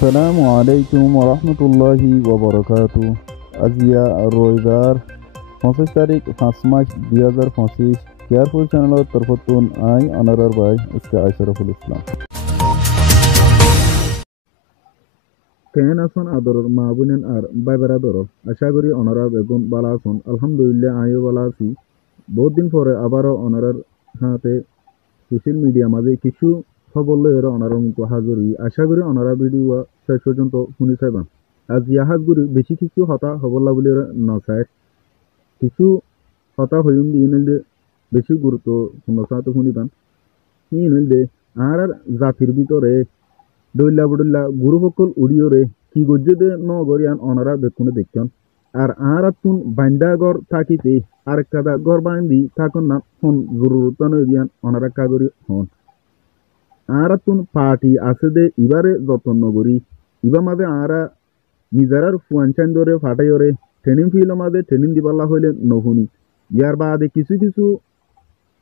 আসসালামু আলাইকুম রহমতুল্লাহি ওবরকাতু। আজিয়া রবিবার 25 তারিখ 5 মাস 2025 কেয়ারফুল চ্যানেলের তরফতুন আই অনারার ভাই আজকে আশরাফুল ইসলাম। কেন আসুন আদরর মা বোনেন আর ভাই বেড়াদর আশা করি অনারা বেগুন বালা আসুন। আলহামদুলিল্লাহ আমিও বালা আছি। বহুত দিন পরে আবারও অনারার হাতে সোশ্যাল মিডিয়া মাঝে কিছু খবর লইয়ের অনারার মতো হাজরি আশা করি অনারা ভিডিও শেষ পর্যন্ত শুনি চাইবান। আজ ইয়াহাজ গুরি বেশি কিছু হতা হবল্লা বলে নচায় কিছু হতা হইম দিয়ে নইলে বেশি গুরুত্বপূর্ণ চাতে শুনিবান ই নইলে আর জাতির ভিতরে দৈল্লা বডল্লা গুরুসকল উড়িয়রে কি গজ্জে দে নগরিয়ান অনারা বেকুনে দেখছেন আর তুন বান্দা গর থাকিতে আর কাদা গর বান্দি থাকুন না হন জরুরত নদিয়ান অনারা কাগরি হন আর তুন পার্টি আছে দে ইবারে যত্ন নগরী ইবা মাঝে আরা নিজেরার ফুয়ানচান ধরে ফাটাইরে ট্রেনিং ফিল মাঝে ট্রেনিং দিবাল্লা হইলে নহুনি ইয়ার বাদে কিছু কিছু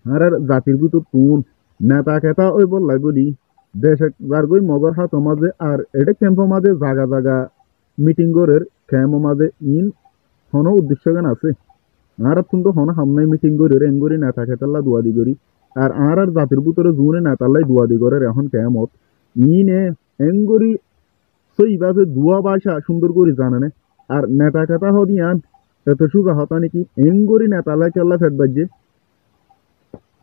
আর জাতির ভিতর তুন নেতা খেতা ওই বল লাগলি দেশে যারগই মগর হাত মাঝে আর এটা ক্যাম্প মাঝে জাগা জাগা মিটিং গরের ক্যাম্প মাঝে ইন হন উদ্দেশ্য গান আছে আর তুন তো হন হামনাই মিটিং গরের এঙ্গরি নেতা খেতাল্লা দুয়াদি করি আর জাতির ভিতরে জুনে নেতাল্লাই দুয়াদি গরের এখন ক্যামত ইনে এঙ্গরি সেইভাবে দুয়া ভাষা সুন্দর করে জানে না আর নেতা কেতা হদিয়ান এত সুজা হতা নাকি এঙ্গরি নেতালা কেল্লা ফেট বাজে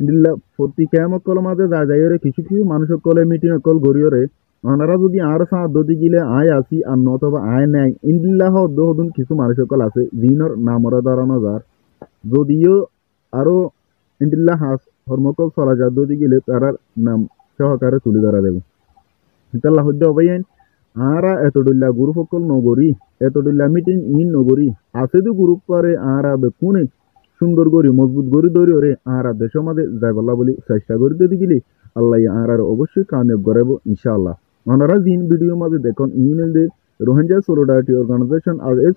দিল্লা প্রতি কেমক কল মাঝে যা যাইরে কিছু কিছু মানুষ কলে মিটিং কল গড়িয়রে ওনারা যদি আর সাদি গিলে আয় আসি আর নতবা আয় নেয় ইন্দিল্লাহ হদুন কিছু মানুষ কল আছে দিনর নামরে দাঁড়ানো যার যদিও আরো ইন্দিল্লাহ হাস হর্মকল চলা যা যদি গিলে তারার নাম সহকারে তুলে ধরা দেব ইতাল্লাহ হদ্দ অবাইন আরা এতডুল্লা গ্রুপ সকল নগরী এতডুল্লা মিটিং ইন নগরী আছে তো গ্রুপ পারে আরা বেকুনে সুন্দর করি মজবুত গড়ি ধরি ওরে আরা দেশ মাঝে যাই বলা বলি চেষ্টা করি দিতে গেলে আল্লাহ আর অবশ্যই কামিয়াব করাব ইনশাআল্লাহ। ওনারা দিন ভিডিও মাঝে দেখুন in the Rohingya solidarity organisation আর এই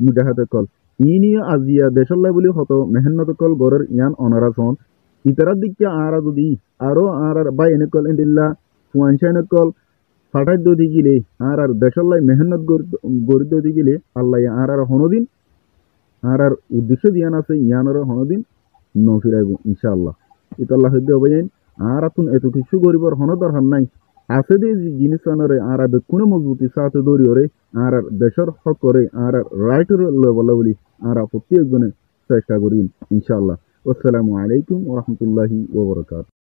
মুজাহাতে কল ইনিও আজিয়া দেশাল্লাহ বলি হত মেহনত কল গড়ের ইয়ান ওনারা সন ইতারার দিকে আরা যদি আরো আর বাই এনে কল ইন্দিল্লা ফুয়ানশাইন কল ফাটাই দদি গিলে আর দেশাল্লাই মেহনত গড়ি দদি গিলে আল্লাহ আর হনদিন আর উদ্দেশ্য দিয়ান আছে ইয়ানোর হনদিন ন ফিরাইব ইনশাআল্লাহ ইতাল্লাহ হইতে অবয়াইন আর তুন এত কিছু গরিবর হন দরকার নাই আছে দে জিনিস আনরে আর বেকুনে মজবুতি সাথে দরিয়রে আর দেশের হক করে আর রাইটের বলা বলি আর প্রত্যেকজনে চেষ্টা করি ইনশাআল্লাহ। আসসালামু আলাইকুম ওয়া রাহমাতুল্লাহি ওয়া বারাকাতুহু।